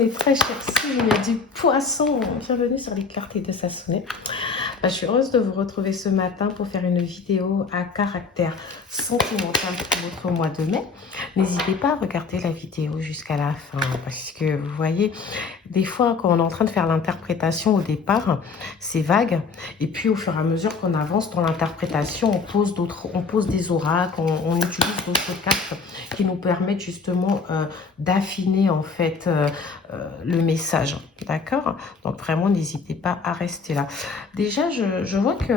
mes très chers signes du poisson. Bienvenue sur les clartés de Sassonet. Je suis heureuse de vous retrouver ce matin pour faire une vidéo à caractère sentimental pour votre mois de mai. N'hésitez pas à regarder la vidéo jusqu'à la fin parce que vous voyez, des fois quand on est en train de faire l'interprétation au départ, c'est vague. Et puis au fur et à mesure qu'on avance dans l'interprétation, on pose des oracles, on utilise d'autres cartes qui nous permettent justement d'affiner en fait le message. D'accord? Donc vraiment, n'hésitez pas à rester là. Déjà, je vois que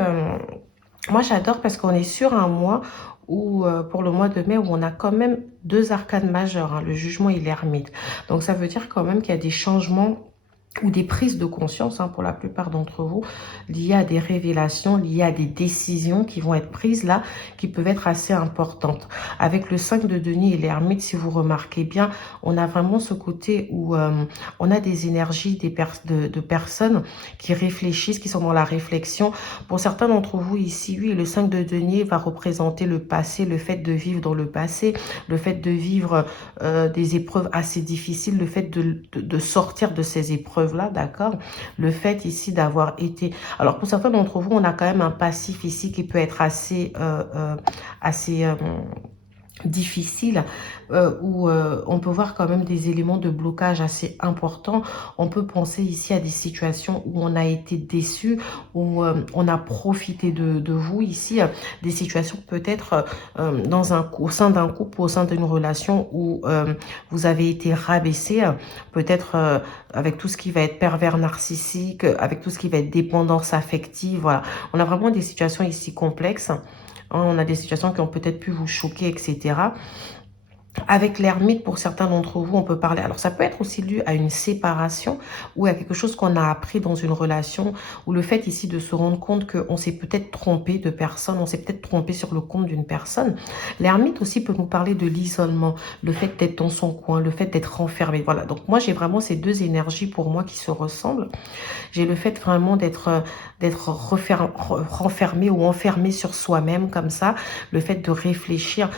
moi, j'adore parce qu'on est sur un mois où, pour le mois de mai, où on a quand même deux arcanes majeures, hein, le jugement et l'ermite. Donc, ça veut dire quand même qu'il y a des changements ou des prises de conscience, hein, pour la plupart d'entre vous, liées à des révélations, liées à des décisions qui vont être prises là, qui peuvent être assez importantes. Avec le 5 de denier et l'ermite, si vous remarquez bien, on a vraiment ce côté où on a des énergies de personnes qui réfléchissent, qui sont dans la réflexion. Pour certains d'entre vous ici, oui, le 5 de denier va représenter le passé, le fait de vivre dans le passé, le fait de vivre des épreuves assez difficiles, le fait de sortir de ces épreuves là, d'accord. Le fait ici d'avoir été... Alors, pour certains d'entre vous, on a quand même un passif ici qui peut être assez difficile, où on peut voir quand même des éléments de blocage assez importants. On peut penser ici à des situations où on a été déçu, où on a profité de vous ici, des situations peut-être au sein d'un couple, au sein d'une relation où vous avez été rabaissé, peut-être avec tout ce qui va être pervers narcissique, avec tout ce qui va être dépendance affective. Voilà, on a vraiment des situations ici complexes. On a des situations qui ont peut-être pu vous choquer, etc. Avec l'ermite, pour certains d'entre vous, on peut parler... Alors, ça peut être aussi dû à une séparation ou à quelque chose qu'on a appris dans une relation, ou le fait ici de se rendre compte qu'on s'est peut-être trompé de personne, on s'est peut-être trompé sur le compte d'une personne. L'ermite aussi peut nous parler de l'isolement, le fait d'être dans son coin, le fait d'être renfermé. Voilà, donc moi, j'ai vraiment ces deux énergies pour moi qui se ressemblent. J'ai le fait vraiment d'être renfermé ou enfermé sur soi-même comme ça, le fait de réfléchir.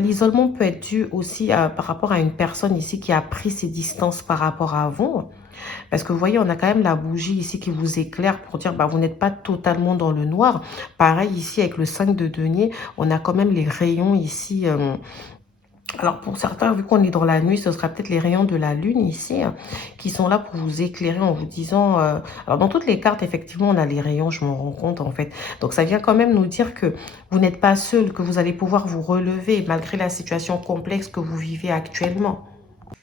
L'isolement peut être dû aussi par rapport à une personne ici qui a pris ses distances par rapport à vous. Parce que vous voyez, on a quand même la bougie ici qui vous éclaire pour dire, bah, vous n'êtes pas totalement dans le noir. Pareil ici avec le 5 de denier, on a quand même les rayons ici... alors pour certains, vu qu'on est dans la nuit, ce sera peut-être les rayons de la lune ici, hein, qui sont là pour vous éclairer en vous disant... alors dans toutes les cartes, effectivement, on a les rayons, je m'en rends compte en fait. Donc ça vient quand même nous dire que vous n'êtes pas seul, que vous allez pouvoir vous relever malgré la situation complexe que vous vivez actuellement.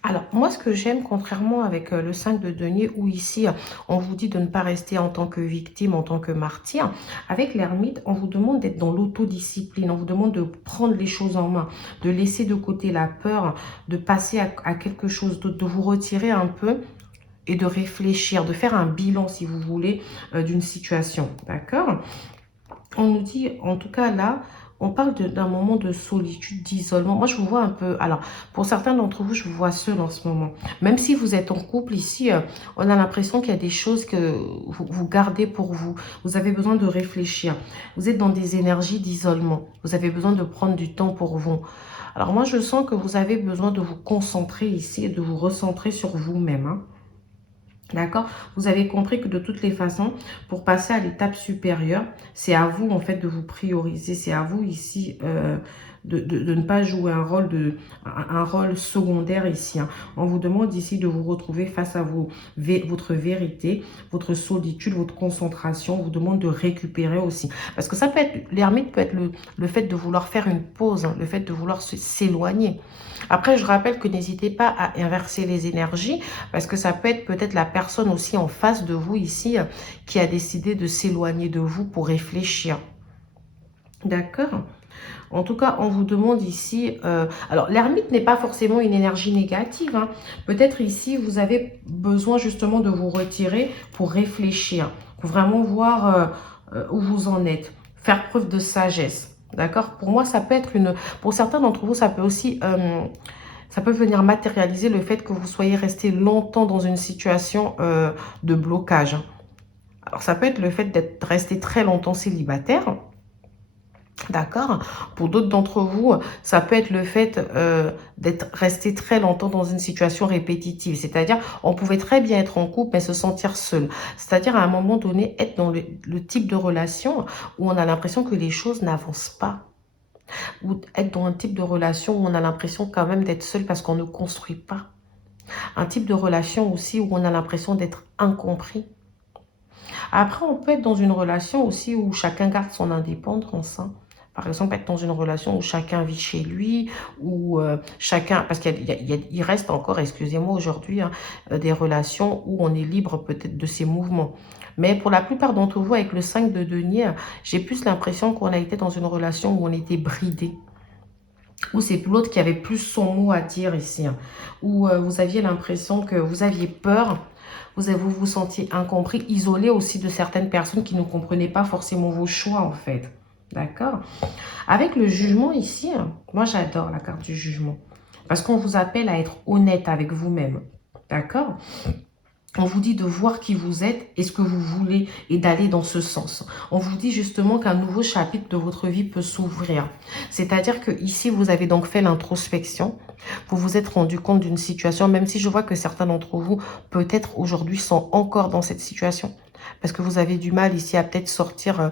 Alors, moi, ce que j'aime, contrairement avec le 5 de denier, où ici, on vous dit de ne pas rester en tant que victime, en tant que martyr, avec l'ermite, on vous demande d'être dans l'autodiscipline, on vous demande de prendre les choses en main, de laisser de côté la peur, de passer à quelque chose d'autre, de vous retirer un peu et de réfléchir, de faire un bilan, si vous voulez, d'une situation, d'accord? On nous dit, en tout cas là, on parle d'un moment de solitude, d'isolement. Moi, je vous vois un peu... Alors, pour certains d'entre vous, je vous vois seul en ce moment. Même si vous êtes en couple ici, on a l'impression qu'il y a des choses que vous gardez pour vous. Vous avez besoin de réfléchir. Vous êtes dans des énergies d'isolement. Vous avez besoin de prendre du temps pour vous. Alors, moi, je sens que vous avez besoin de vous concentrer ici et de vous recentrer sur vous-même, hein. D'accord? Vous avez compris que de toutes les façons, pour passer à l'étape supérieure, c'est à vous en fait de vous prioriser. C'est à vous ici de ne pas jouer un rôle secondaire ici, hein. On vous demande ici de vous retrouver face à votre vérité, votre solitude, votre concentration. On vous demande de récupérer aussi. Parce que ça peut être, l'ermite peut être le fait de vouloir faire une pause, hein, le fait de vouloir s'éloigner. Après, je rappelle que n'hésitez pas à inverser les énergies parce que ça peut être peut-être la personne aussi en face de vous ici qui a décidé de s'éloigner de vous pour réfléchir. D'accord? En tout cas, on vous demande ici... alors, l'ermite n'est pas forcément une énergie négative, hein. Peut-être ici, vous avez besoin justement de vous retirer pour réfléchir, pour vraiment voir où vous en êtes, faire preuve de sagesse. D'accord? Pour moi, ça peut être une... Pour certains d'entre vous, ça peut aussi... ça peut venir matérialiser le fait que vous soyez resté longtemps dans une situation de blocage. Alors, ça peut être le fait d'être resté très longtemps célibataire. D'accord? Pour d'autres d'entre vous, ça peut être le fait d'être resté très longtemps dans une situation répétitive. C'est-à-dire, on pouvait très bien être en couple, mais se sentir seul. C'est-à-dire, à un moment donné, être dans le type de relation où on a l'impression que les choses n'avancent pas. Ou être dans un type de relation où on a l'impression quand même d'être seul parce qu'on ne construit pas. Un type de relation aussi où on a l'impression d'être incompris. Après, on peut être dans une relation aussi où chacun garde son indépendance, hein. Par exemple, être dans une relation où chacun vit chez lui, où chacun... Parce qu'il reste encore, excusez-moi, aujourd'hui, hein, des relations où on est libre peut-être de ses mouvements. Mais pour la plupart d'entre vous, avec le 5 de denier, j'ai plus l'impression qu'on a été dans une relation où on était bridé. Où c'est l'autre qui avait plus son mot à dire ici, hein. Où vous aviez l'impression que vous aviez peur, vous vous sentiez incompris, isolé aussi de certaines personnes qui ne comprenaient pas forcément vos choix en fait. D'accord? Avec le jugement ici, hein, moi j'adore la carte du jugement. Parce qu'on vous appelle à être honnête avec vous-même. D'accord? On vous dit de voir qui vous êtes et ce que vous voulez et d'aller dans ce sens. On vous dit justement qu'un nouveau chapitre de votre vie peut s'ouvrir. C'est-à-dire que ici, vous avez donc fait l'introspection. Vous vous êtes rendu compte d'une situation, même si je vois que certains d'entre vous, peut-être aujourd'hui, sont encore dans cette situation. Parce que vous avez du mal ici à peut-être sortir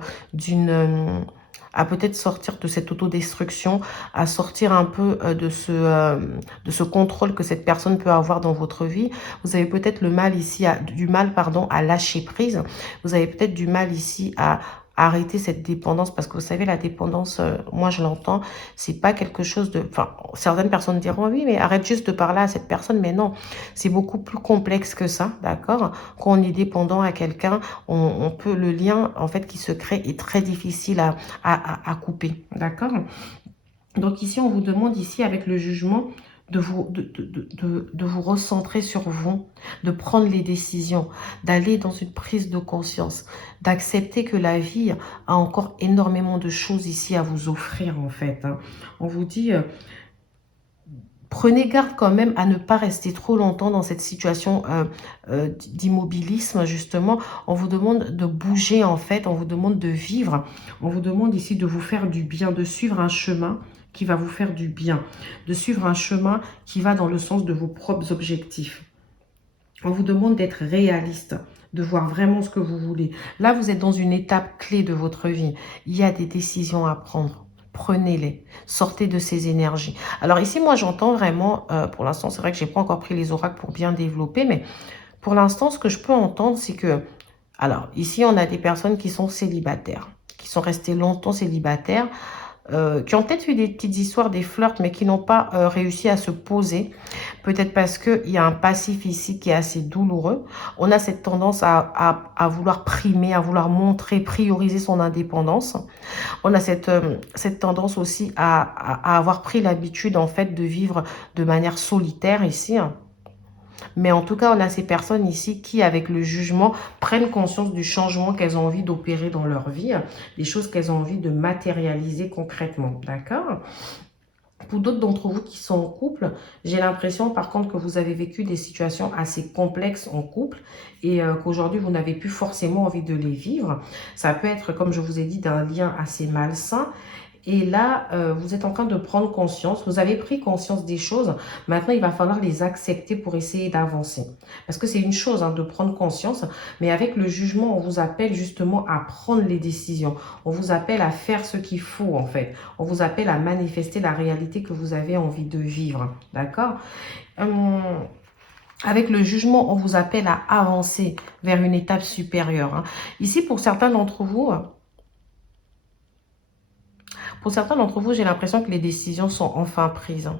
à peut-être sortir de cette autodestruction, à sortir un peu de ce contrôle que cette personne peut avoir dans votre vie. Vous avez peut-être le mal ici, du mal pardon, à lâcher prise. Vous avez peut-être du mal ici à arrêter cette dépendance parce que vous savez, la dépendance, moi je l'entends, c'est pas quelque chose de... Enfin, certaines personnes diront oui, mais arrête juste de parler à cette personne, mais non, c'est beaucoup plus complexe que ça, d'accord? Quand on est dépendant à quelqu'un, on peut, le lien en fait qui se crée est très difficile à couper, d'accord? Donc ici, on vous demande ici avec le jugement de vous recentrer sur vous, de prendre les décisions, d'aller dans une prise de conscience, d'accepter que la vie a encore énormément de choses ici à vous offrir en fait, hein. On vous dit... prenez garde quand même à ne pas rester trop longtemps dans cette situation d'immobilisme, justement. On vous demande de bouger, en fait. On vous demande de vivre. On vous demande ici de vous faire du bien, de suivre un chemin qui va vous faire du bien, de suivre un chemin qui va dans le sens de vos propres objectifs. On vous demande d'être réaliste, de voir vraiment ce que vous voulez. Là, vous êtes dans une étape clé de votre vie. Il y a des décisions à prendre. Prenez-les. Sortez de ces énergies. Alors ici, moi, j'entends vraiment, pour l'instant, c'est vrai que je n'ai pas encore pris les oracles pour bien développer, mais pour l'instant, ce que je peux entendre, c'est que... Alors, ici, on a des personnes qui sont célibataires, qui sont restées longtemps célibataires, qui ont peut-être eu des petites histoires, des flirts, mais qui n'ont pas réussi à se poser. Peut-être parce qu'il y a un passif ici qui est assez douloureux. On a cette tendance à vouloir primer, à vouloir montrer, prioriser son indépendance. On a cette tendance aussi à avoir pris l'habitude en fait de vivre de manière solitaire ici. Mais en tout cas, on a ces personnes ici qui, avec le jugement, prennent conscience du changement qu'elles ont envie d'opérer dans leur vie, des choses qu'elles ont envie de matérialiser concrètement, d'accord? Pour d'autres d'entre vous qui sont en couple, j'ai l'impression par contre que vous avez vécu des situations assez complexes en couple et qu'aujourd'hui vous n'avez plus forcément envie de les vivre. Ça peut être, comme je vous ai dit, d'un lien assez malsain. Et là, vous êtes en train de prendre conscience, vous avez pris conscience des choses. Maintenant, il va falloir les accepter pour essayer d'avancer. Parce que c'est une chose hein, de prendre conscience, mais avec le jugement, on vous appelle justement à prendre les décisions. On vous appelle à faire ce qu'il faut en fait. On vous appelle à manifester la réalité que vous avez envie de vivre. D'accord? Avec le jugement, on vous appelle à avancer vers une étape supérieure, hein. Ici, pour certains d'entre vous... j'ai l'impression que les décisions sont enfin prises, hein.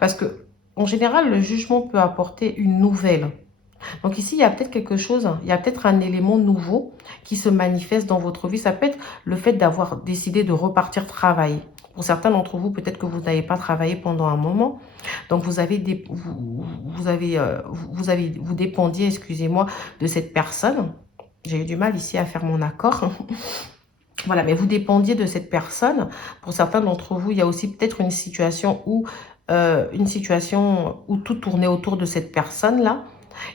Parce que, en général, le jugement peut apporter une nouvelle. Donc ici, il y a peut-être quelque chose, il y a peut-être un élément nouveau qui se manifeste dans votre vie. Ça peut être le fait d'avoir décidé de repartir travailler. Pour certains d'entre vous, peut-être que vous n'avez pas travaillé pendant un moment. Donc vous dépendiez, excusez-moi, de cette personne. J'ai eu du mal ici à faire mon accord. Voilà, mais vous dépendiez de cette personne. Pour certains d'entre vous, il y a aussi peut-être une situation où tout tournait autour de cette personne-là.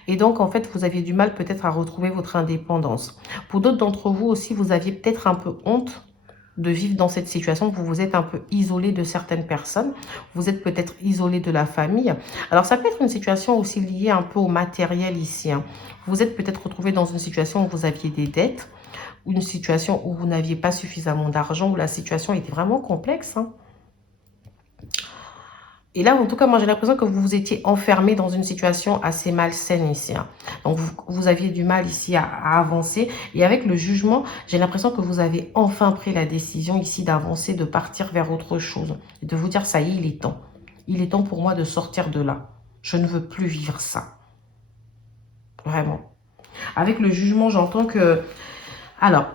Et donc, en fait, vous aviez du mal peut-être à retrouver votre indépendance. Pour d'autres d'entre vous aussi, vous aviez peut-être un peu honte de vivre dans cette situation. Vous vous êtes un peu isolé de certaines personnes. Vous êtes peut-être isolé de la famille. Alors, ça peut être une situation aussi liée un peu au matériel ici. Hein. Vous êtes peut-être retrouvé dans une situation où vous aviez des dettes, ou une situation où vous n'aviez pas suffisamment d'argent, où la situation était vraiment complexe. Hein. Et là, en tout cas, moi, j'ai l'impression que vous vous étiez enfermé dans une situation assez malsaine ici. Hein. Donc, vous aviez du mal ici à avancer. Et avec le jugement, j'ai l'impression que vous avez enfin pris la décision ici d'avancer, de partir vers autre chose. Et de vous dire, ça y est, il est temps. Il est temps pour moi de sortir de là. Je ne veux plus vivre ça. Vraiment. Avec le jugement, j'entends que... Alors,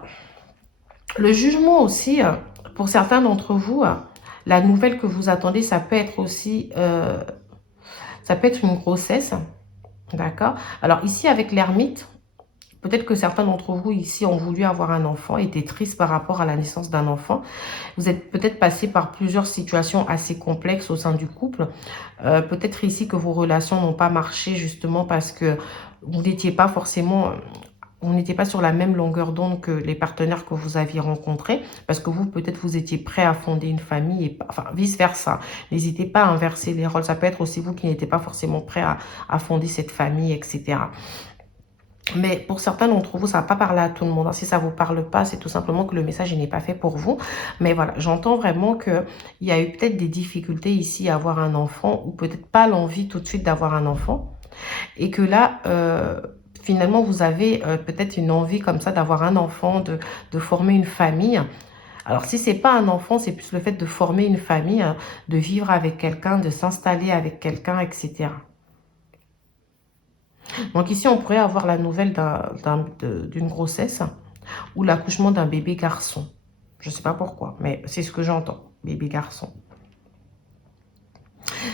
le jugement aussi, pour certains d'entre vous... La nouvelle que vous attendez, ça peut être aussi, ça peut être une grossesse, d'accord? Alors ici, avec l'ermite, peut-être que certains d'entre vous ici ont voulu avoir un enfant, étaient tristes par rapport à la naissance d'un enfant. Vous êtes peut-être passé par plusieurs situations assez complexes au sein du couple. Peut-être ici que vos relations n'ont pas marché justement parce que vous n'étiez pas forcément... On n'était pas sur la même longueur d'onde que les partenaires que vous aviez rencontrés, parce que vous, peut-être, vous étiez prêt à fonder une famille, et enfin, vice-versa. N'hésitez pas à inverser les rôles. Ça peut être aussi vous qui n'étiez pas forcément prêt à fonder cette famille, etc. Mais pour certains d'entre vous, ça va pas parler à tout le monde. Si ça vous parle pas, c'est tout simplement que le message n'est pas fait pour vous. Mais voilà, j'entends vraiment qu'il y a eu peut-être des difficultés ici à avoir un enfant, ou peut-être pas l'envie tout de suite d'avoir un enfant. Et que là... finalement, vous avez peut-être une envie comme ça d'avoir un enfant, de former une famille. Alors, si ce n'est pas un enfant, c'est plus le fait de former une famille, hein, de vivre avec quelqu'un, de s'installer avec quelqu'un, etc. Donc ici, on pourrait avoir la nouvelle d'une grossesse ou l'accouchement d'un bébé garçon. Je ne sais pas pourquoi, mais c'est ce que j'entends, bébé garçon.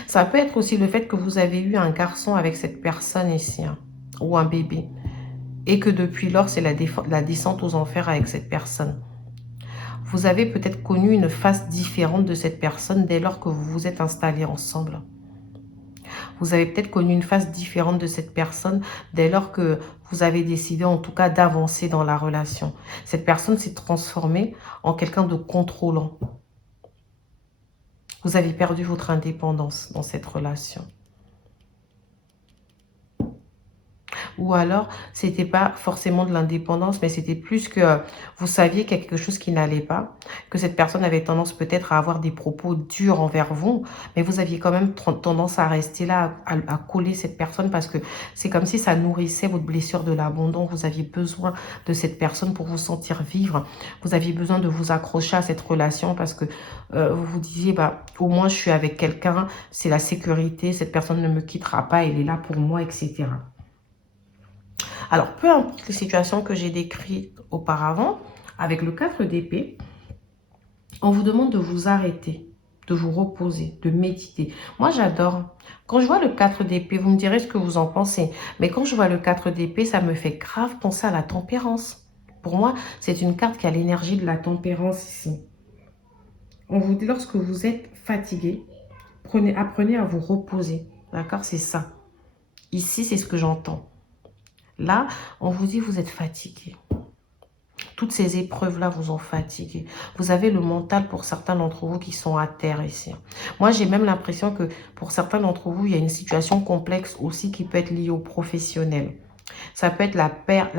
Ça peut être aussi le fait que vous avez eu un garçon avec cette personne ici, hein, ou un bébé. Et que depuis lors, c'est la descente aux enfers avec cette personne. Vous avez peut-être connu une face différente de cette personne dès lors que vous vous êtes installés ensemble. Vous avez peut-être connu une face différente de cette personne dès lors que vous avez décidé en tout cas d'avancer dans la relation. Cette personne s'est transformée en quelqu'un de contrôlant. Vous avez perdu votre indépendance dans cette relation. Ou alors, c'était pas forcément de l'indépendance, mais c'était plus que vous saviez qu'il y a quelque chose qui n'allait pas, que cette personne avait tendance peut-être à avoir des propos durs envers vous, mais vous aviez quand même tendance à rester là, à coller cette personne, parce que c'est comme si ça nourrissait votre blessure de l'abandon. Vous aviez besoin de cette personne pour vous sentir vivre. Vous aviez besoin de vous accrocher à cette relation parce que vous vous disiez, bah, au moins je suis avec quelqu'un, c'est la sécurité, cette personne ne me quittera pas, elle est là pour moi, etc. Alors, peu importe les situations que j'ai décrites auparavant, avec le 4 d'épée, on vous demande de vous arrêter, de vous reposer, de méditer. Moi, j'adore. Quand je vois le 4 d'épée, vous me direz ce que vous en pensez. Mais quand je vois le 4 d'épée, ça me fait grave penser à la tempérance. Pour moi, c'est une carte qui a l'énergie de la tempérance ici. On vous dit, lorsque vous êtes fatigué, apprenez à vous reposer. D'accord? C'est ça. Ici, c'est ce que j'entends. Là, on vous dit, vous êtes fatigué. Toutes ces épreuves-là vous ont fatigué. Vous avez le mental pour certains d'entre vous qui sont à terre ici. Moi, j'ai même l'impression que pour certains d'entre vous, il y a une situation complexe aussi qui peut être liée au professionnel. Ça peut être la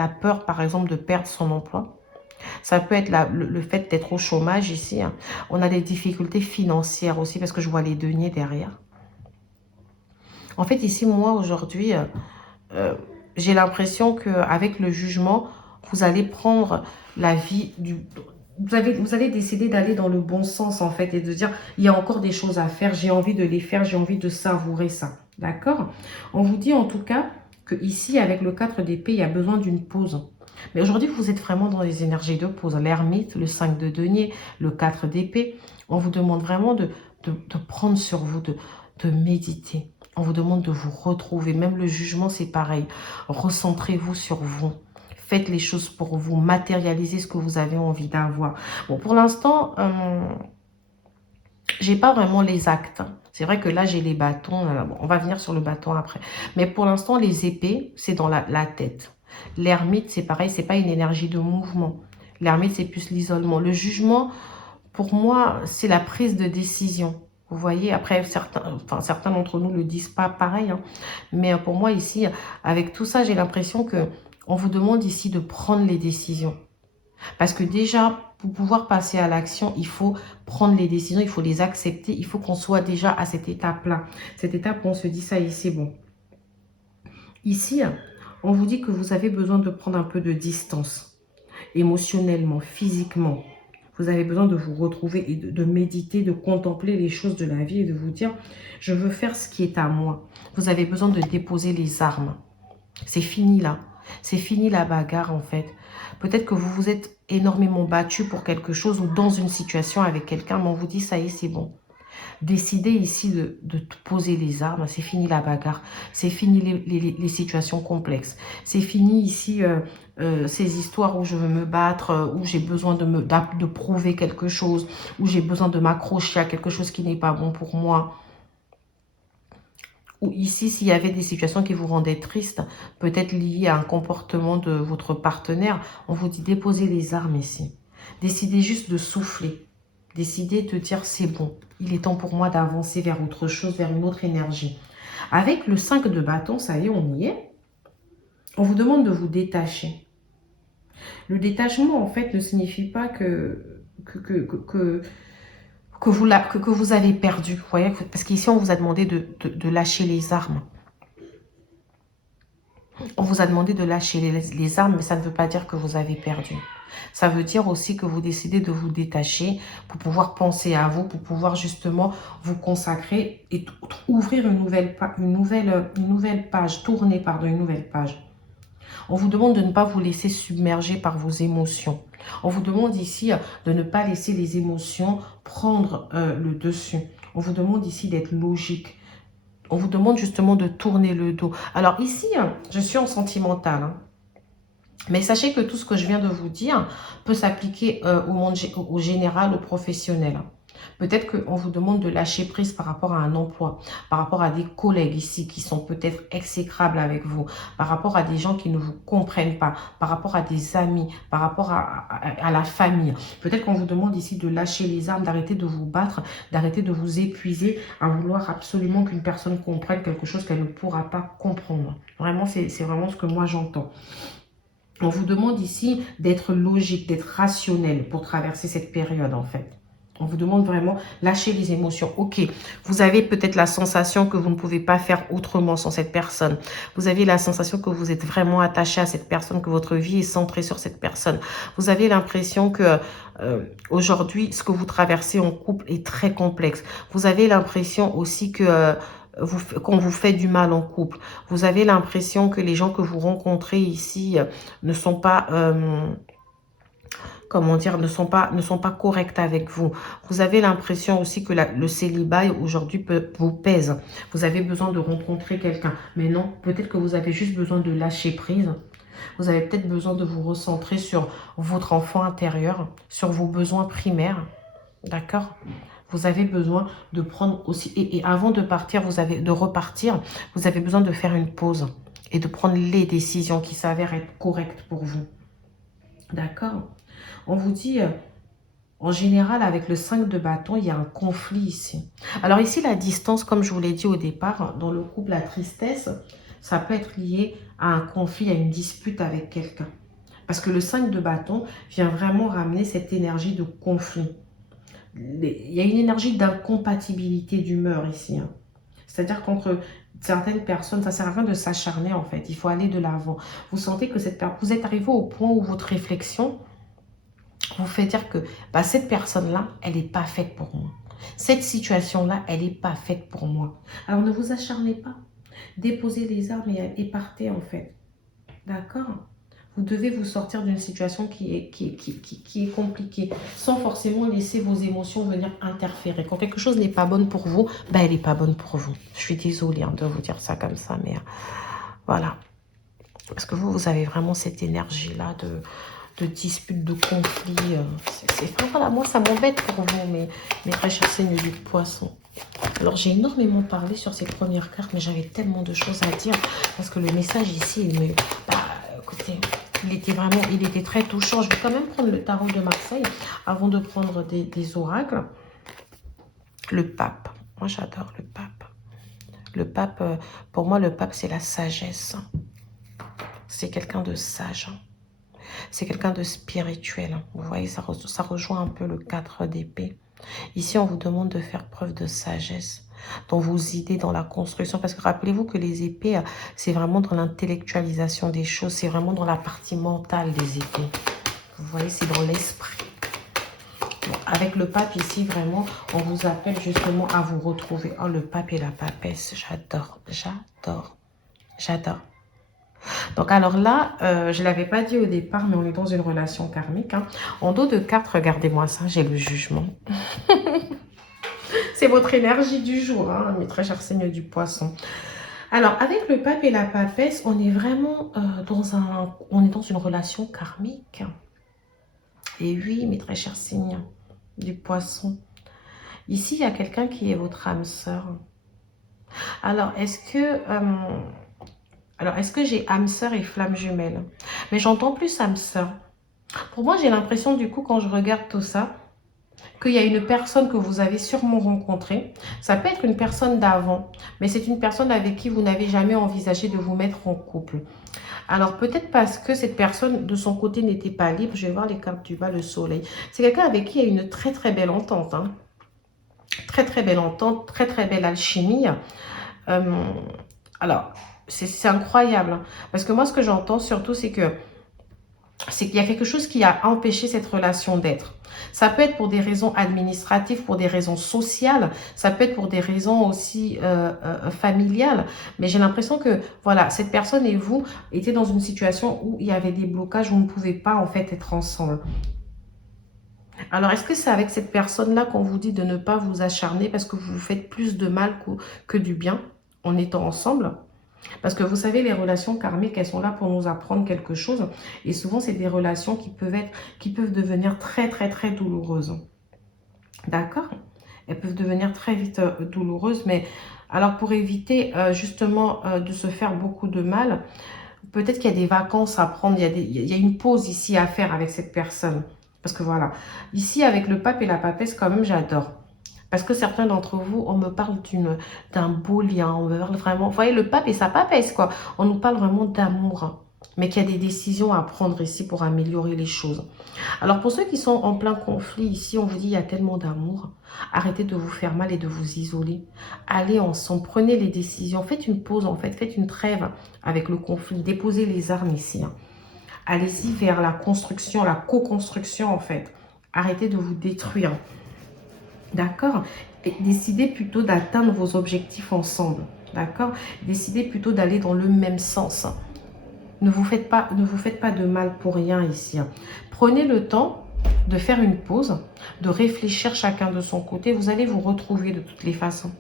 peur, par exemple, de perdre son emploi. Ça peut être le fait d'être au chômage ici. Hein. On a des difficultés financières aussi parce que je vois les deniers derrière. En fait, ici, moi, aujourd'hui, j'ai l'impression qu'avec le jugement, vous allez prendre la vie du... Vous allez décider d'aller dans le bon sens, en fait, et de dire, il y a encore des choses à faire, j'ai envie de les faire, j'ai envie de savourer ça. D'accord? On vous dit en tout cas que ici, avec le 4 d'épée, il y a besoin d'une pause. Mais aujourd'hui, vous êtes vraiment dans les énergies de pause. L'ermite, le 5 de denier, le 4 d'épée. On vous demande vraiment de prendre sur vous, de méditer. On vous demande de vous retrouver. Même le jugement, c'est pareil. Recentrez-vous sur vous. Faites les choses pour vous. Matérialisez ce que vous avez envie d'avoir. Bon, pour l'instant, j'ai pas vraiment les actes. C'est vrai que là, j'ai les bâtons. Bon, on va venir sur le bâton après. Mais pour l'instant, les épées, c'est dans la tête. L'ermite, c'est pareil. C'est pas une énergie de mouvement. L'ermite, c'est plus l'isolement. Le jugement, Pour moi, c'est la prise de décision. Vous voyez, après, certains d'entre nous ne le disent pas pareil. Hein, mais pour moi, ici, avec tout ça, j'ai l'impression que on vous demande ici de prendre les décisions. Parce que déjà, pour pouvoir passer à l'action, il faut prendre les décisions, il faut les accepter. Il faut qu'on soit déjà à cette étape-là. Cette étape où on se dit, ça y est, c'est bon. Ici, on vous dit que vous avez besoin de prendre un peu de distance, émotionnellement, physiquement. Vous avez besoin de vous retrouver et de méditer, de contempler les choses de la vie et de vous dire, je veux faire ce qui est à moi. Vous avez besoin de déposer les armes. C'est fini là. C'est fini la bagarre en fait. Peut-être que vous vous êtes énormément battu pour quelque chose ou dans une situation avec quelqu'un, mais on vous dit, ça y est, c'est bon. Décidez ici de poser les armes. C'est fini la bagarre. C'est fini les situations complexes. C'est fini ici ces histoires où je veux me battre, où j'ai besoin de prouver quelque chose, où j'ai besoin de m'accrocher à quelque chose qui n'est pas bon pour moi. Ou ici, s'il y avait des situations qui vous rendaient triste, peut-être liées à un comportement de votre partenaire, on vous dit déposez les armes ici. Décidez juste de souffler. Décidez de dire c'est bon, il est temps pour moi d'avancer vers autre chose, vers une autre énergie. Avec le 5 de bâton, ça y est, on y est. On vous demande de vous détacher. Le détachement, en fait, ne signifie pas que vous avez perdu. Vous voyez, parce qu'ici, on vous a demandé de lâcher les armes. On vous a demandé de lâcher les armes, mais ça ne veut pas dire que vous avez perdu. Ça veut dire aussi que vous décidez de vous détacher pour pouvoir penser à vous, pour pouvoir justement vous consacrer et ouvrir une nouvelle page, tourner pardon, une nouvelle page. On vous demande de ne pas vous laisser submerger par vos émotions. On vous demande ici de ne pas laisser les émotions prendre le dessus. On vous demande ici d'être logique. On vous demande justement de tourner le dos. Alors ici, je suis en sentimental. Hein. Mais sachez que tout ce que je viens de vous dire peut s'appliquer au général, au professionnel. Peut-être qu'on vous demande de lâcher prise par rapport à un emploi, par rapport à des collègues ici qui sont peut-être exécrables avec vous, par rapport à des gens qui ne vous comprennent pas, par rapport à des amis, par rapport à la famille. Peut-être qu'on vous demande ici de lâcher les armes, d'arrêter de vous battre, d'arrêter de vous épuiser à vouloir absolument qu'une personne comprenne quelque chose qu'elle ne pourra pas comprendre. Vraiment, c'est vraiment ce que moi j'entends. On vous demande ici d'être logique, d'être rationnel pour traverser cette période en fait. On vous demande vraiment lâcher les émotions. Ok, vous avez peut-être la sensation que vous ne pouvez pas faire autrement sans cette personne. Vous avez la sensation que vous êtes vraiment attaché à cette personne, que votre vie est centrée sur cette personne. Vous avez l'impression que aujourd'hui, ce que vous traversez en couple est très complexe. Vous avez l'impression aussi que qu'on vous fait du mal en couple. Vous avez l'impression que les gens que vous rencontrez ici ne sont pas... comment dire, ne sont pas corrects avec vous. Vous avez l'impression aussi que le célibat aujourd'hui vous pèse. Vous avez besoin de rencontrer quelqu'un. Mais non, peut-être que vous avez juste besoin de lâcher prise. Vous avez peut-être besoin de vous recentrer sur votre enfant intérieur, sur vos besoins primaires. D'accord ? Vous avez besoin de prendre aussi... Et avant de partir, de repartir, vous avez besoin de faire une pause et de prendre les décisions qui s'avèrent être correctes pour vous. D'accord ? On vous dit, en général, avec le 5 de bâton, il y a un conflit ici. Alors ici, la distance, comme je vous l'ai dit au départ, dans le couple, la tristesse, ça peut être lié à un conflit, à une dispute avec quelqu'un. Parce que le 5 de bâton vient vraiment ramener cette énergie de conflit. Il y a une énergie d'incompatibilité d'humeur ici. Hein. C'est-à-dire qu'entre certaines personnes, ça ne sert à rien de s'acharner en fait. Il faut aller de l'avant. Vous sentez que vous êtes arrivé au point où votre réflexion vous fait dire que cette personne-là, elle n'est pas faite pour moi. Cette situation-là, elle n'est pas faite pour moi. Alors ne vous acharnez pas. Déposez les armes et partez en fait. D'accord ? Vous devez vous sortir d'une situation qui est compliquée, sans forcément laisser vos émotions venir interférer. Quand quelque chose n'est pas bonne pour vous, elle n'est pas bonne pour vous. Je suis désolée de vous dire ça comme ça, mais voilà. Parce que vous avez vraiment cette énergie-là de dispute, de conflit. Voilà, moi, ça m'embête pour vous, mes très chers seigneurs du poisson. Alors, j'ai énormément parlé sur ces premières cartes, mais j'avais tellement de choses à dire, parce que le message ici, écoutez... il était très touchant. Je vais quand même prendre le tarot de Marseille avant de prendre des oracles. Le pape. Moi, j'adore le pape. Le pape, pour moi, le pape, c'est la sagesse. C'est quelqu'un de sage. C'est quelqu'un de spirituel. Vous voyez, ça rejoint un peu le 4 d'épée. Ici, on vous demande de faire preuve de sagesse dans vos idées, dans la construction. Parce que rappelez-vous que les épées, c'est vraiment dans l'intellectualisation des choses. C'est vraiment dans la partie mentale des épées. Vous voyez, c'est dans l'esprit. Bon, avec le pape ici, vraiment, on vous appelle justement à vous retrouver. Oh, le pape et la papesse, j'adore, j'adore, j'adore. Donc alors là, je ne l'avais pas dit au départ, mais on est dans une relation karmique. Hein. En dos de carte, regardez-moi ça, j'ai le jugement. C'est votre énergie du jour, hein, mes très chers signes du poisson. Alors, avec le pape et la papesse, on est vraiment dans une relation karmique. Et oui, mes très chers signes du poisson. Ici, il y a quelqu'un qui est votre âme sœur. Alors, est-ce que j'ai âme sœur et flamme jumelle? Mais j'entends plus âme sœur. Pour moi, j'ai l'impression, du coup, quand je regarde tout ça, qu'il y a une personne que vous avez sûrement rencontrée. Ça peut être une personne d'avant, mais c'est une personne avec qui vous n'avez jamais envisagé de vous mettre en couple. Alors, peut-être parce que cette personne, de son côté, n'était pas libre. Je vais voir les cartes du bas, le soleil. C'est quelqu'un avec qui il y a une très, très belle entente. Hein. Très, très belle entente, très, très belle alchimie. Alors, c'est incroyable. Hein. Parce que moi, ce que j'entends surtout, c'est qu'il y a quelque chose qui a empêché cette relation d'être. Ça peut être pour des raisons administratives, pour des raisons sociales, ça peut être pour des raisons aussi familiales. Mais j'ai l'impression que, voilà, cette personne et vous étiez dans une situation où il y avait des blocages, où vous ne pouvez pas, en fait, être ensemble. Alors, est-ce que c'est avec cette personne-là qu'on vous dit de ne pas vous acharner parce que vous vous faites plus de mal que du bien en étant ensemble? Parce que vous savez, les relations karmiques, elles sont là pour nous apprendre quelque chose. Et souvent, c'est des relations qui peuvent devenir très, très, très douloureuses. D'accord? Elles peuvent devenir très vite douloureuses. Mais alors, pour éviter justement de se faire beaucoup de mal, peut-être qu'il y a des vacances à prendre. Il y a une pause ici à faire avec cette personne. Parce que voilà, ici, avec le pape et la papesse, quand même, j'adore. Parce que certains d'entre vous, on me parle d'un beau lien, on me parle vraiment... Vous voyez, le pape et sa papesse, quoi. On nous parle vraiment d'amour, hein, mais qu'il y a des décisions à prendre ici pour améliorer les choses. Alors, pour ceux qui sont en plein conflit, ici, on vous dit, il y a tellement d'amour. Arrêtez de vous faire mal et de vous isoler. Allez ensemble, prenez les décisions. Faites une pause, en fait. Faites une trêve avec le conflit. Déposez les armes ici. Hein. Allez-y vers la construction, la co-construction, en fait. Arrêtez de vous détruire. D'accord? Et décidez plutôt d'atteindre vos objectifs ensemble. D'accord? Décidez plutôt d'aller dans le même sens. Ne vous faites pas de mal pour rien ici. Prenez le temps de faire une pause, de réfléchir chacun de son côté. Vous allez vous retrouver de toutes les façons.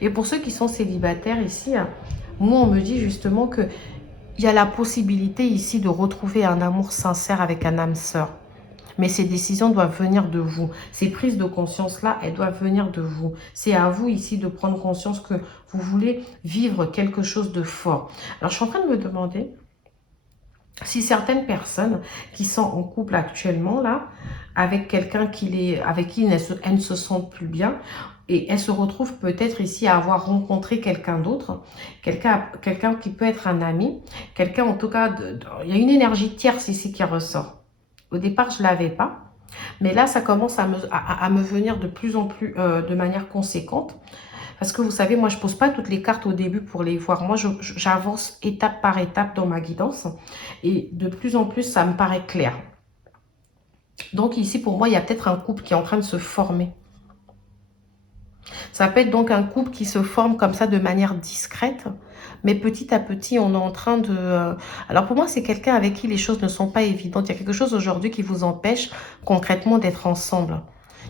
Et pour ceux qui sont célibataires ici, moi on me dit justement qu'il y a la possibilité ici de retrouver un amour sincère avec un âme sœur. Mais ces décisions doivent venir de vous. Ces prises de conscience-là, elles doivent venir de vous. C'est à vous ici de prendre conscience que vous voulez vivre quelque chose de fort. Alors, je suis en train de me demander si certaines personnes qui sont en couple actuellement, là, avec quelqu'un avec qui elles ne se sentent plus bien, et elles se retrouvent peut-être ici à avoir rencontré quelqu'un d'autre, quelqu'un qui peut être un ami, quelqu'un en tout cas, il y a une énergie tierce ici qui ressort. Au départ, je ne l'avais pas. Mais là, ça commence à me venir de plus en plus de manière conséquente. Parce que vous savez, moi, je ne pose pas toutes les cartes au début pour les voir. Moi, j'avance étape par étape dans ma guidance. Et de plus en plus, ça me paraît clair. Donc ici, pour moi, il y a peut-être un couple qui est en train de se former. Ça peut être donc un couple qui se forme comme ça de manière discrète. Mais petit à petit, on est en train de... Alors pour moi, c'est quelqu'un avec qui les choses ne sont pas évidentes. Il y a quelque chose aujourd'hui qui vous empêche concrètement d'être ensemble.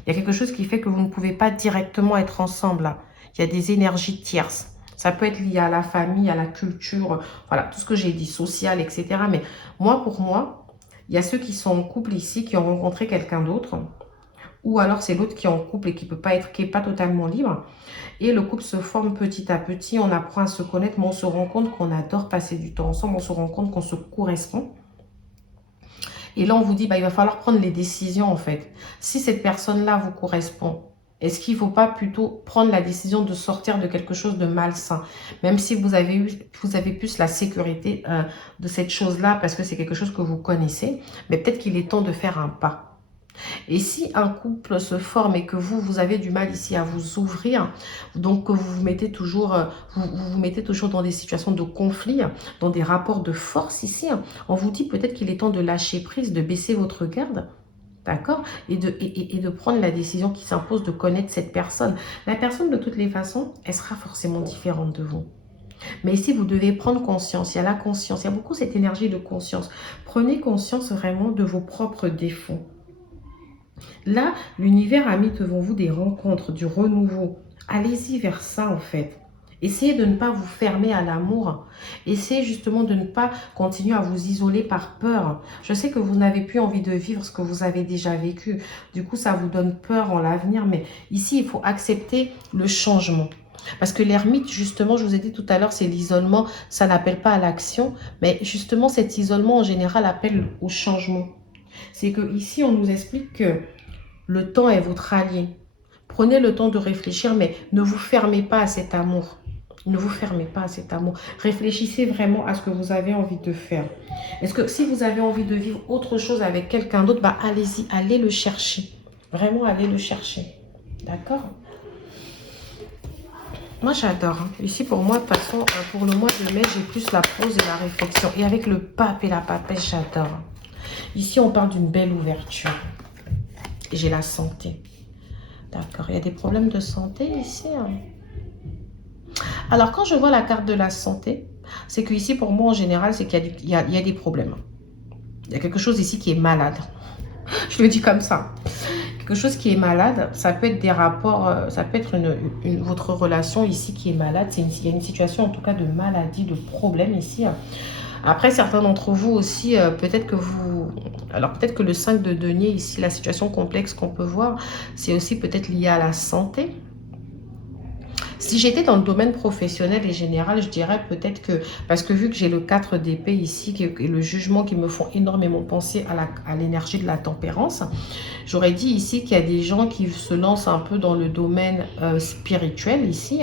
Il y a quelque chose qui fait que vous ne pouvez pas directement être ensemble. Il y a des énergies tierces. Ça peut être lié à la famille, à la culture, voilà, tout ce que j'ai dit, social, etc. Mais moi, pour moi, il y a ceux qui sont en couple ici, qui ont rencontré quelqu'un d'autre, ou alors c'est l'autre qui est en couple et qui peut pas être, qui est pas totalement libre. Et le couple se forme petit à petit, on apprend à se connaître, mais on se rend compte qu'on adore passer du temps ensemble, on se rend compte qu'on se correspond. Et là, on vous dit, bah, il va falloir prendre les décisions, en fait. Si cette personne-là vous correspond, est-ce qu'il ne faut pas plutôt prendre la décision de sortir de quelque chose de malsain? Même si vous avez plus la sécurité de cette chose-là, parce que c'est quelque chose que vous connaissez, mais peut-être qu'il est temps de faire un pas. Et si un couple se forme et que vous avez du mal ici à vous ouvrir, donc que vous vous mettez toujours, vous mettez toujours dans des situations de conflit, dans des rapports de force ici, on vous dit peut-être qu'il est temps de lâcher prise, de baisser votre garde, d'accord, et de prendre la décision qui s'impose de connaître cette personne. La personne, de toutes les façons, elle sera forcément différente de vous. Mais ici, vous devez prendre conscience. Il y a la conscience. Il y a beaucoup cette énergie de conscience. Prenez conscience vraiment de vos propres défauts. Là, l'univers a mis devant vous des rencontres, du renouveau. Allez-y vers ça, en fait. Essayez de ne pas vous fermer à l'amour. Essayez justement de ne pas continuer à vous isoler par peur. Je sais que vous n'avez plus envie de vivre ce que vous avez déjà vécu. Du coup, ça vous donne peur en l'avenir. Mais ici, il faut accepter le changement. Parce que l'ermite, justement, je vous ai dit tout à l'heure, c'est l'isolement. Ça n'appelle pas à l'action. Mais justement, cet isolement, en général, appelle au changement. C'est que ici, on nous explique que le temps est votre allié. Prenez le temps de réfléchir, mais ne vous fermez pas à cet amour. Ne vous fermez pas à cet amour. Réfléchissez vraiment à ce que vous avez envie de faire. Est-ce que si vous avez envie de vivre autre chose avec quelqu'un d'autre, bah allez-y, allez le chercher. Vraiment, allez le chercher. D'accord? Moi, j'adore. Hein. Ici, pour moi, de toute façon, pour le mois de mai, j'ai plus la prose et la réflexion. Et avec le pape et la papesse, j'adore. Ici, on parle d'une belle ouverture. J'ai la santé. D'accord. Il y a des problèmes de santé ici. Hein. Alors, quand je vois la carte de la santé, c'est que ici, pour moi, en général, c'est qu'il y a des problèmes. Il y a quelque chose ici qui est malade. Je le dis comme ça. Quelque chose qui est malade, ça peut être des rapports, ça peut être votre relation ici qui est malade. Il y a une situation, en tout cas, de maladie, de problème ici. Après, certains d'entre vous aussi, peut-être que vous... Alors, peut-être que le 5 de denier, ici, la situation complexe qu'on peut voir, c'est aussi peut-être lié à la santé. Si j'étais dans le domaine professionnel et général, je dirais peut-être que... Parce que vu que j'ai le 4 d'épée ici, et le jugement qui me font énormément penser à l'énergie de la tempérance, j'aurais dit ici qu'il y a des gens qui se lancent un peu dans le domaine spirituel ici.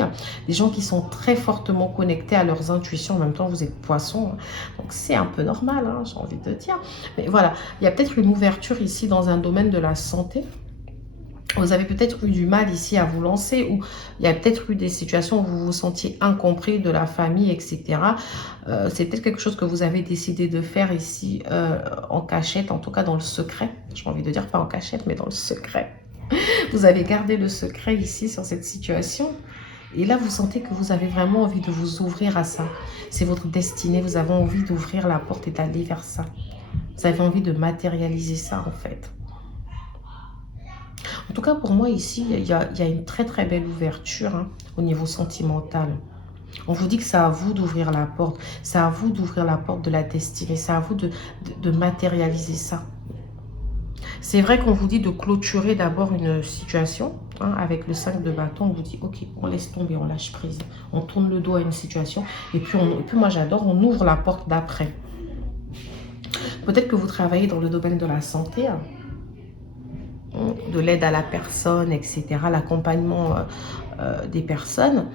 Des gens qui sont très fortement connectés à leurs intuitions. En même temps, vous êtes poisson. Donc, c'est un peu normal, hein, j'ai envie de dire. Mais voilà, il y a peut-être une ouverture ici dans un domaine de la santé. Vous avez peut-être eu du mal ici à vous lancer, ou il y a peut-être eu des situations où vous vous sentiez incompris de la famille, etc. C'est peut-être quelque chose que vous avez décidé de faire ici en cachette, en tout cas dans le secret. J'ai envie de dire pas en cachette, mais dans le secret. Vous avez gardé le secret ici sur cette situation. Et là, vous sentez que vous avez vraiment envie de vous ouvrir à ça. C'est votre destinée, vous avez envie d'ouvrir la porte et d'aller vers ça. Vous avez envie de matérialiser ça, en fait. En tout cas, pour moi, ici, il y a une très, très belle ouverture hein, au niveau sentimental. On vous dit que c'est à vous d'ouvrir la porte. C'est à vous d'ouvrir la porte de la destinée. C'est à vous de matérialiser ça. C'est vrai qu'on vous dit de clôturer d'abord une situation. Hein, avec le 5 de bâton, on vous dit, ok, on laisse tomber, on lâche prise. On tourne le dos à une situation. Et puis moi, j'adore, on ouvre la porte d'après. Peut-être que vous travaillez dans le domaine de la santé. Hein, de l'aide à la personne, etc., l'accompagnement des personnes,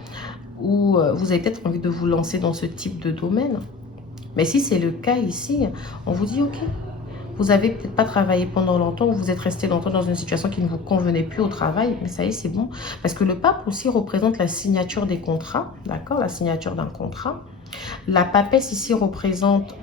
ou vous avez peut-être envie de vous lancer dans ce type de domaine. Mais si c'est le cas ici, on vous dit, ok, vous n'avez peut-être pas travaillé pendant longtemps, ou vous êtes resté longtemps dans une situation qui ne vous convenait plus au travail, mais ça y est, c'est bon. Parce que le pape aussi représente la signature des contrats, d'accord, la signature d'un contrat. La papesse ici représente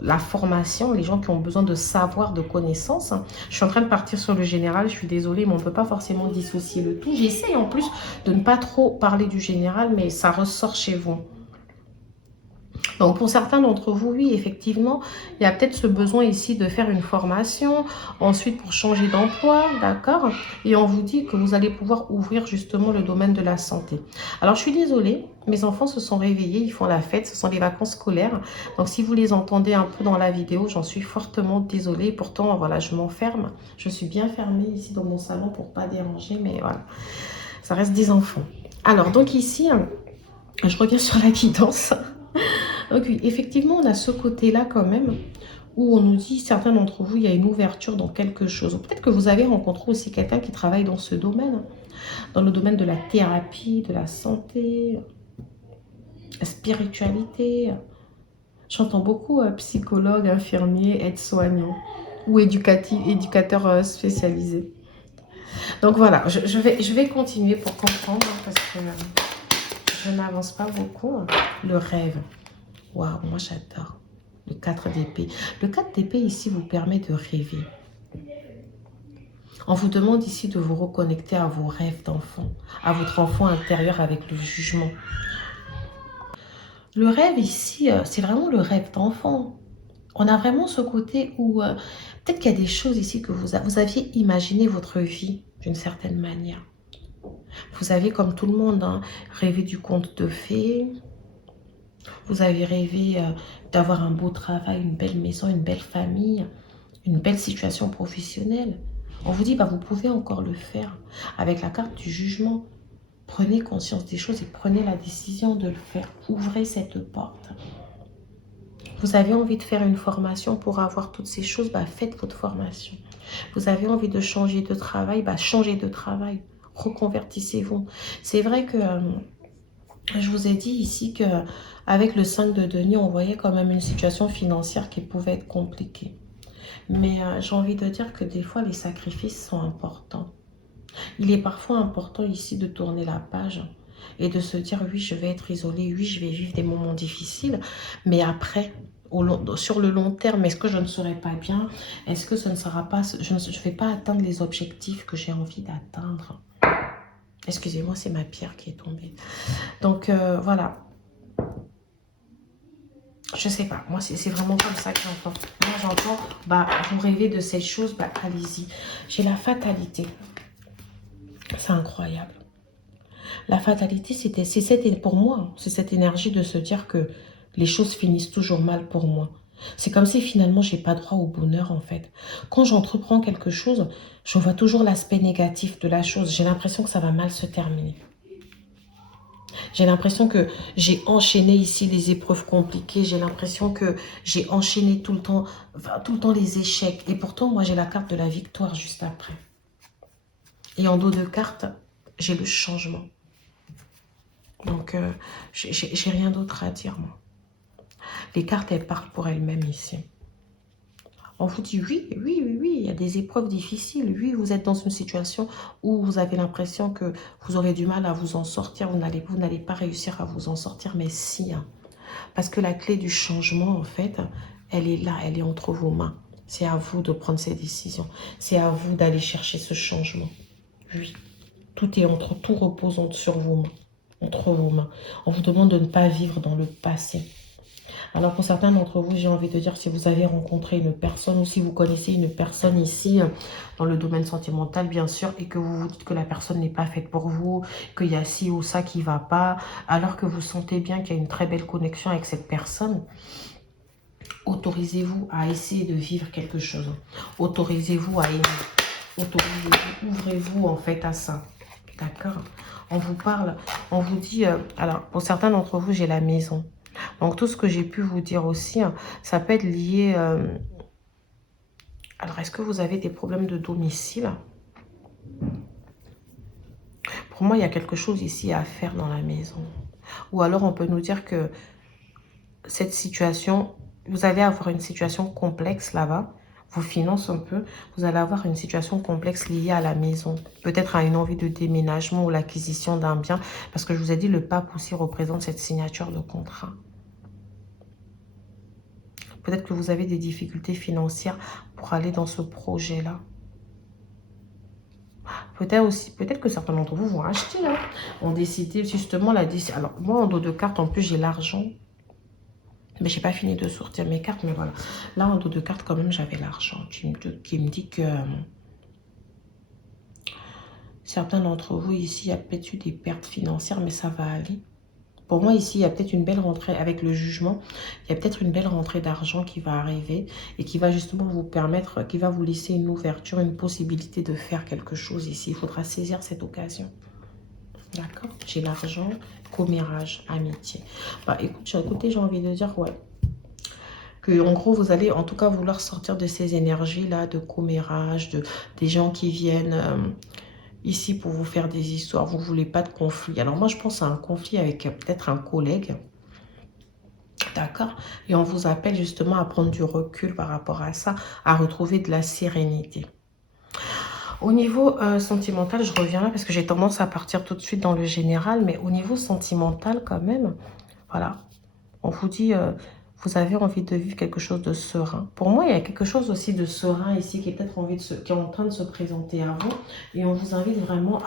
la formation, les gens qui ont besoin de savoir, de connaissances. Je suis en train de partir sur le général, je suis désolée, mais on ne peut pas forcément dissocier le tout. J'essaye en plus de ne pas trop parler du général, mais ça ressort chez vous. Donc, pour certains d'entre vous, oui, effectivement, il y a peut-être ce besoin ici de faire une formation, ensuite pour changer d'emploi, d'accord? Et on vous dit que vous allez pouvoir ouvrir justement le domaine de la santé. Alors, je suis désolée, mes enfants se sont réveillés, ils font la fête, ce sont les vacances scolaires. Donc, si vous les entendez un peu dans la vidéo, j'en suis fortement désolée. Pourtant, voilà, je m'enferme. Je suis bien fermée ici dans mon salon pour pas déranger, mais voilà, ça reste des enfants. Alors, donc ici, je reviens sur la guidance. Donc oui, effectivement, on a ce côté-là quand même, où on nous dit, certains d'entre vous, il y a une ouverture dans quelque chose. Peut-être que vous avez rencontré aussi quelqu'un qui travaille dans ce domaine, dans le domaine de la thérapie, de la santé, la spiritualité. J'entends beaucoup psychologue, infirmier, aide-soignant ou éducateur spécialisé. Donc voilà, je vais continuer pour comprendre parce que je n'avance pas beaucoup. Le rêve. Waouh, moi j'adore. Le 4 d'épée. Le 4 d'épée ici vous permet de rêver. On vous demande ici de vous reconnecter à vos rêves d'enfant, à votre enfant intérieur avec le jugement. Le rêve ici, c'est vraiment le rêve d'enfant. On a vraiment ce côté où peut-être qu'il y a des choses ici que vous aviez imaginé votre vie d'une certaine manière. Vous avez, comme tout le monde, hein, rêvé du conte de fées. Vous avez rêvé d'avoir un beau travail, une belle maison, une belle famille, une belle situation professionnelle. On vous dit, bah, vous pouvez encore le faire. Avec la carte du jugement, prenez conscience des choses et prenez la décision de le faire. Ouvrez cette porte. Vous avez envie de faire une formation pour avoir toutes ces choses, bah, faites votre formation. Vous avez envie de changer de travail, bah, changez de travail. Reconvertissez-vous. C'est vrai que je vous ai dit ici que avec le 5 de denier, on voyait quand même une situation financière qui pouvait être compliquée. Mais j'ai envie de dire que des fois, les sacrifices sont importants. Il est parfois important ici de tourner la page et de se dire, oui, je vais être isolée, oui, je vais vivre des moments difficiles, mais après, sur le long terme, est-ce que je ne serai pas bien? Est-ce que ce ne sera pas, je ne vais pas atteindre les objectifs que j'ai envie d'atteindre? Excusez-moi, c'est ma pierre qui est tombée. Donc, voilà. Je sais pas, moi c'est vraiment comme ça que j'entends. Moi j'entends, bah vous rêvez de ces choses, bah allez-y. J'ai la fatalité. C'est incroyable. La fatalité, pour moi, c'est cette énergie de se dire que les choses finissent toujours mal pour moi. C'est comme si finalement j'ai pas droit au bonheur en fait. Quand j'entreprends quelque chose, je vois toujours l'aspect négatif de la chose. J'ai l'impression que ça va mal se terminer. J'ai l'impression que j'ai enchaîné ici les épreuves compliquées. J'ai l'impression que j'ai enchaîné tout le temps les échecs. Et pourtant, moi, j'ai la carte de la victoire juste après. Et en dos de carte, j'ai le changement. Donc, j'ai rien d'autre à dire, moi. Les cartes, elles parlent pour elles-mêmes ici. On vous dit oui, il y a des épreuves difficiles. Oui, vous êtes dans une situation où vous avez l'impression que vous aurez du mal à vous en sortir. Vous n'allez pas réussir à vous en sortir, mais si. Hein. Parce que la clé du changement, en fait, elle est là, elle est entre vos mains. C'est à vous de prendre ces décisions. C'est à vous d'aller chercher ce changement. Oui, tout repose sur vos mains, entre vos mains. On vous demande de ne pas vivre dans le passé. Alors pour certains d'entre vous, j'ai envie de dire, si vous avez rencontré une personne ou si vous connaissez une personne ici, dans le domaine sentimental bien sûr, et que vous vous dites que la personne n'est pas faite pour vous, qu'il y a ci ou ça qui ne va pas, alors que vous sentez bien qu'il y a une très belle connexion avec cette personne, autorisez-vous à essayer de vivre quelque chose. Autorisez-vous à aimer. Autorisez-vous, ouvrez-vous en fait à ça. D'accord? On vous parle, on vous dit, alors pour certains d'entre vous, j'ai la maison. Donc, tout ce que j'ai pu vous dire aussi, hein, ça peut être lié... Alors, est-ce que vous avez des problèmes de domicile? Pour moi, il y a quelque chose ici à faire dans la maison. Ou alors, on peut nous dire que cette situation, vous allez avoir une situation complexe là-bas, vos finances un peu, vous allez avoir une situation complexe liée à la maison. Peut-être à une envie de déménagement ou l'acquisition d'un bien. Parce que je vous ai dit, le pape aussi représente cette signature de contrat. Peut-être que vous avez des difficultés financières pour aller dans ce projet-là. Peut-être que certains d'entre vous vont acheter, hein, ont décidé justement la décision. Alors, moi, en dos de carte, en plus, j'ai l'argent. Mais j'ai pas fini de sortir mes cartes, mais voilà. Là, en dos de cartes, quand même, j'avais l'argent qui me dit que certains d'entre vous, ici, il y a peut-être eu des pertes financières, mais ça va aller. Pour moi, ici, il y a peut-être une belle rentrée avec le jugement. Il y a peut-être une belle rentrée d'argent qui va arriver et qui va justement vous permettre, qui va vous laisser une ouverture, une possibilité de faire quelque chose ici. Il faudra saisir cette occasion. D'accord? J'ai l'argent, commérage, amitié. Bah, écoutez, j'ai envie de dire, ouais. Que, en gros, vous allez en tout cas vouloir sortir de ces énergies-là, de commérage, des gens qui viennent ici pour vous faire des histoires. Vous ne voulez pas de conflit. Alors moi, je pense à un conflit avec peut-être un collègue. D'accord? Et on vous appelle justement à prendre du recul par rapport à ça, à retrouver de la sérénité. Au niveau sentimental, je reviens là parce que j'ai tendance à partir tout de suite dans le général, mais au niveau sentimental quand même, voilà, on vous dit, vous avez envie de vivre quelque chose de serein. Pour moi, il y a quelque chose aussi de serein ici qui est peut-être qui est en train de se présenter à vous. Et on vous invite vraiment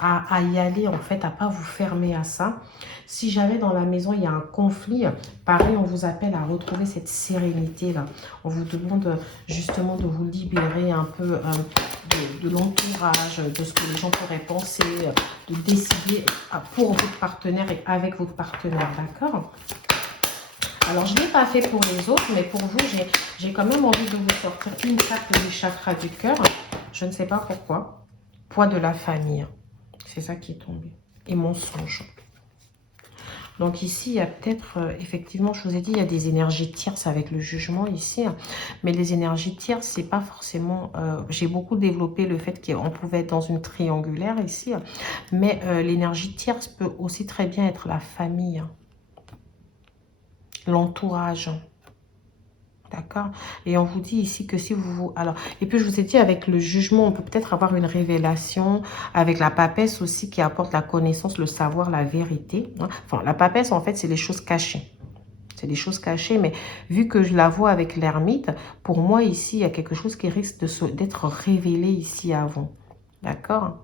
à y aller, en fait, à ne pas vous fermer à ça. Si jamais dans la maison, il y a un conflit, pareil, on vous appelle à retrouver cette sérénité-là. On vous demande justement de vous libérer un peu de l'entourage, de ce que les gens pourraient penser, de décider pour votre partenaire et avec votre partenaire, d'accord ? Alors, je ne l'ai pas fait pour les autres, mais pour vous, j'ai quand même envie de vous sortir une carte du chakra du cœur. Je ne sais pas pourquoi. Poids de la famille. C'est ça qui est tombé. Et mensonge. Donc ici, il y a peut-être, effectivement, je vous ai dit, il y a des énergies tierces avec le jugement ici. Mais les énergies tierces, c'est pas forcément... j'ai beaucoup développé le fait qu'on pouvait être dans une triangulaire ici. Mais l'énergie tierce peut aussi très bien être la famille. L'entourage. D'accord? Et on vous dit ici que si vous... Alors, et puis je vous ai dit, avec le jugement, on peut peut-être avoir une révélation. Avec la papesse aussi qui apporte la connaissance, le savoir, la vérité. Enfin, la papesse, en fait, c'est les choses cachées. C'est des choses cachées, mais vu que je la vois avec l'ermite, pour moi, ici, il y a quelque chose qui risque d'être révélé ici avant. D'accord?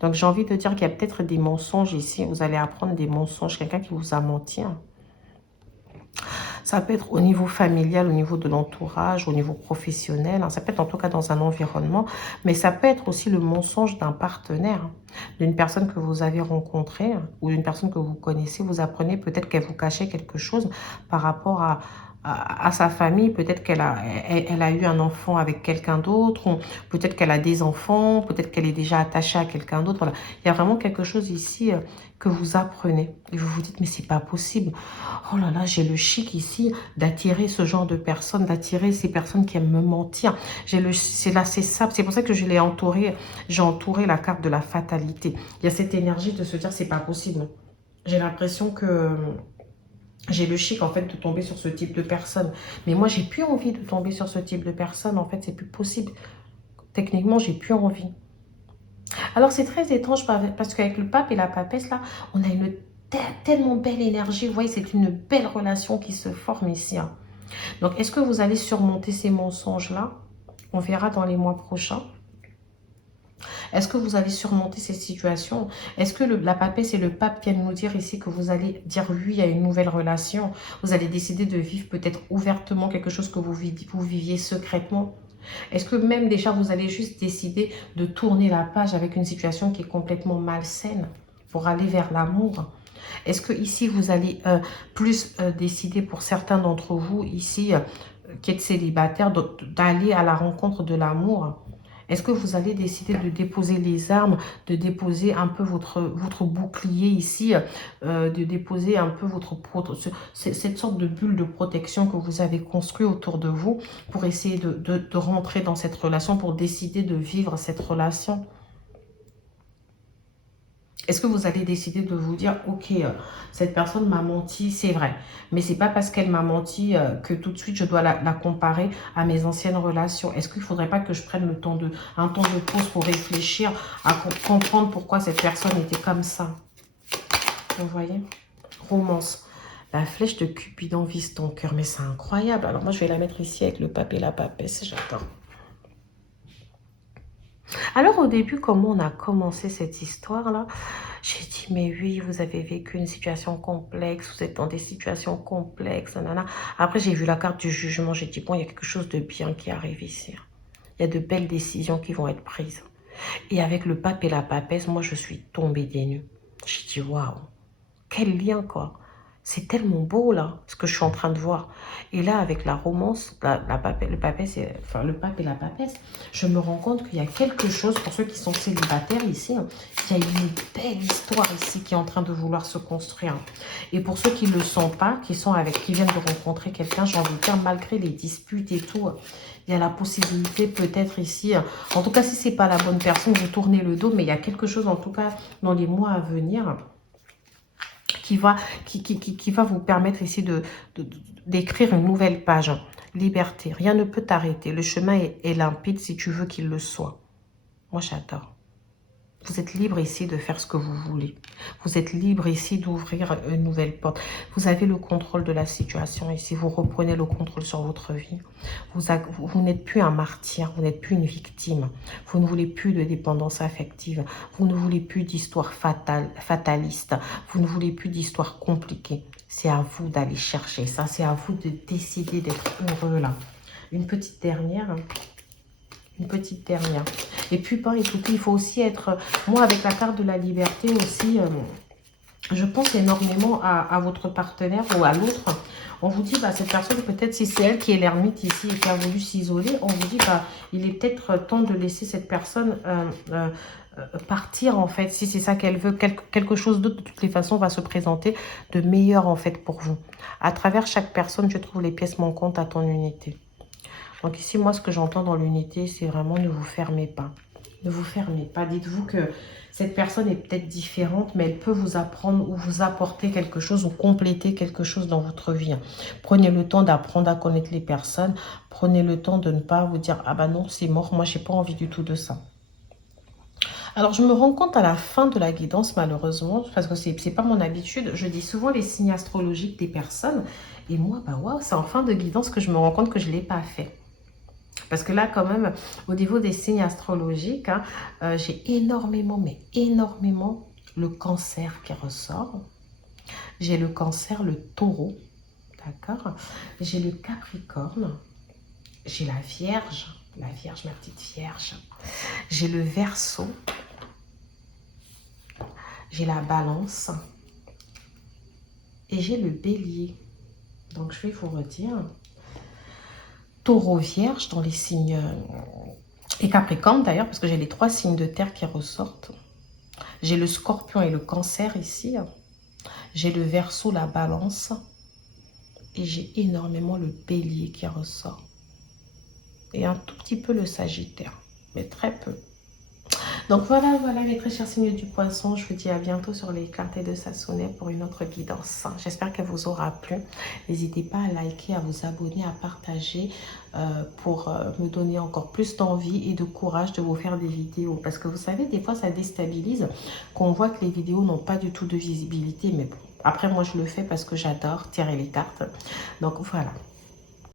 Donc, j'ai envie de dire qu'il y a peut-être des mensonges ici. Vous allez apprendre des mensonges. Quelqu'un qui vous a menti. Ça peut être au niveau familial, au niveau de l'entourage, au niveau professionnel. Ça peut être en tout cas dans un environnement. Mais ça peut être aussi le mensonge d'un partenaire, d'une personne que vous avez rencontrée ou d'une personne que vous connaissez. Vous apprenez peut-être qu'elle vous cachait quelque chose par rapport à sa famille. Peut-être qu'elle elle a eu un enfant avec quelqu'un d'autre. Ou peut-être qu'elle a des enfants. Peut-être qu'elle est déjà attachée à quelqu'un d'autre. Voilà. Il y a vraiment quelque chose ici que vous apprenez. Et vous vous dites, mais c'est pas possible. Oh là là, j'ai le chic ici d'attirer ce genre de personnes, d'attirer ces personnes qui aiment me mentir. C'est là, c'est ça. C'est pour ça que je l'ai entouré. J'ai entouré la carte de la fatalité. Il y a cette énergie de se dire, c'est pas possible. J'ai l'impression que j'ai le chic en fait de tomber sur ce type de personne. Mais moi, j'ai plus envie de tomber sur ce type de personne. En fait, c'est plus possible. Techniquement, j'ai plus envie. Alors, c'est très étrange parce qu'avec le pape et la papesse, là, on a une tellement belle énergie. Vous voyez, c'est une belle relation qui se forme ici. Donc, est-ce que vous allez surmonter ces mensonges-là? On verra dans les mois prochains. Est-ce que vous allez surmonter ces situations? Est-ce que la papesse et le pape viennent nous dire ici que vous allez dire oui à une nouvelle relation? Vous allez décider de vivre peut-être ouvertement quelque chose que vous viviez secrètement? Est-ce que même déjà vous allez juste décider de tourner la page avec une situation qui est complètement malsaine pour aller vers l'amour? Est-ce que ici vous allez plus décider pour certains d'entre vous ici qui êtes célibataires d'aller à la rencontre de l'amour? Est-ce que vous allez décider de déposer les armes, de déposer un peu votre bouclier ici, de déposer un peu cette sorte de bulle de protection que vous avez construit autour de vous pour essayer de rentrer dans cette relation, pour décider de vivre cette relation? Est-ce que vous allez décider de vous dire, ok, cette personne m'a menti, c'est vrai. Mais c'est pas parce qu'elle m'a menti que tout de suite je dois la comparer à mes anciennes relations. Est-ce qu'il ne faudrait pas que je prenne un temps de pause pour réfléchir, à comprendre pourquoi cette personne était comme ça? Vous voyez? Romance. La flèche de Cupidon vise ton cœur. Mais c'est incroyable. Alors moi, je vais la mettre ici avec le pape et la papesse. J'adore. Alors au début, comment on a commencé cette histoire-là? J'ai dit, mais oui, vous avez vécu une situation complexe, vous êtes dans des situations complexes, nanana. Après, j'ai vu la carte du jugement, j'ai dit, bon, il y a quelque chose de bien qui arrive ici. Il y a de belles décisions qui vont être prises. Et avec le pape et la papesse, moi, je suis tombée des nues. J'ai dit, waouh, quel lien, quoi. C'est tellement beau, là, ce que je suis en train de voir. Et là, avec la romance, le pape et la papesse, je me rends compte qu'il y a quelque chose, pour ceux qui sont célibataires ici, hein, il y a une belle histoire ici qui est en train de vouloir se construire. Et pour ceux qui ne le sont pas, qui viennent de rencontrer quelqu'un, j'ai envie de dire, malgré les disputes et tout, il y a la possibilité peut-être ici, en tout cas, si ce n'est pas la bonne personne, vous tournez le dos, mais il y a quelque chose, en tout cas, dans les mois à venir, qui va vous permettre ici d'écrire une nouvelle page. Liberté, rien ne peut t'arrêter. Le chemin est limpide si tu veux qu'il le soit. Moi, j'adore. Vous êtes libre ici de faire ce que vous voulez. Vous êtes libre ici d'ouvrir une nouvelle porte. Vous avez le contrôle de la situation ici. Vous reprenez le contrôle sur votre vie. Vous n'êtes plus un martyr. Vous n'êtes plus une victime. Vous ne voulez plus de dépendance affective. Vous ne voulez plus d'histoire fataliste. Vous ne voulez plus d'histoire compliquée. C'est à vous d'aller chercher ça. C'est à vous de décider d'être heureux là. Une petite dernière. Une petite dernière. Et puis, bah, écoutez, il faut aussi être... Moi, avec la carte de la liberté aussi, je pense énormément à votre partenaire ou à l'autre. On vous dit, bah, cette personne, peut-être si c'est elle qui est l'ermite ici et qui a voulu s'isoler, on vous dit, bah, il est peut-être temps de laisser cette personne partir, en fait. Si c'est ça qu'elle veut, quelque chose d'autre, de toutes les façons, va se présenter de meilleur, en fait, pour vous. À travers chaque personne, je trouve les pièces manquantes à ton unité. Donc ici, moi, ce que j'entends dans l'unité, c'est vraiment ne vous fermez pas. Ne vous fermez pas. Dites-vous que cette personne est peut-être différente, mais elle peut vous apprendre ou vous apporter quelque chose ou compléter quelque chose dans votre vie. Prenez le temps d'apprendre à connaître les personnes. Prenez le temps de ne pas vous dire « Ah bah non, c'est mort, moi, j'ai pas envie du tout de ça ». Alors, je me rends compte à la fin de la guidance, malheureusement, parce que c'est pas mon habitude. Je dis souvent les signes astrologiques des personnes. Et moi, bah waouh, c'est en fin de guidance que je me rends compte que je ne l'ai pas fait. Parce que là, quand même, au niveau des signes astrologiques, hein, j'ai énormément, mais énormément, le cancer qui ressort. J'ai le cancer, le taureau, d'accord. J'ai le capricorne. J'ai la vierge, ma petite vierge. J'ai le verseau. J'ai la balance. Et j'ai le bélier. Donc, je vais vous redire. Taureau, vierge dans les signes... et Capricorne d'ailleurs, parce que j'ai les 3 signes de terre qui ressortent. J'ai le scorpion et le cancer ici. J'ai le verseau, la balance. Et j'ai énormément le bélier qui ressort. Et un tout petit peu le sagittaire. Mais très peu. Donc voilà mes très chers signes du poisson. Je vous dis à bientôt sur les cartes de Sassonet pour une autre guidance. J'espère qu'elle vous aura plu. N'hésitez pas à liker, à vous abonner, à partager pour me donner encore plus d'envie et de courage de vous faire des vidéos. Parce que vous savez, des fois ça déstabilise qu'on voit que les vidéos n'ont pas du tout de visibilité. Mais bon, après moi je le fais parce que j'adore tirer les cartes. Donc voilà.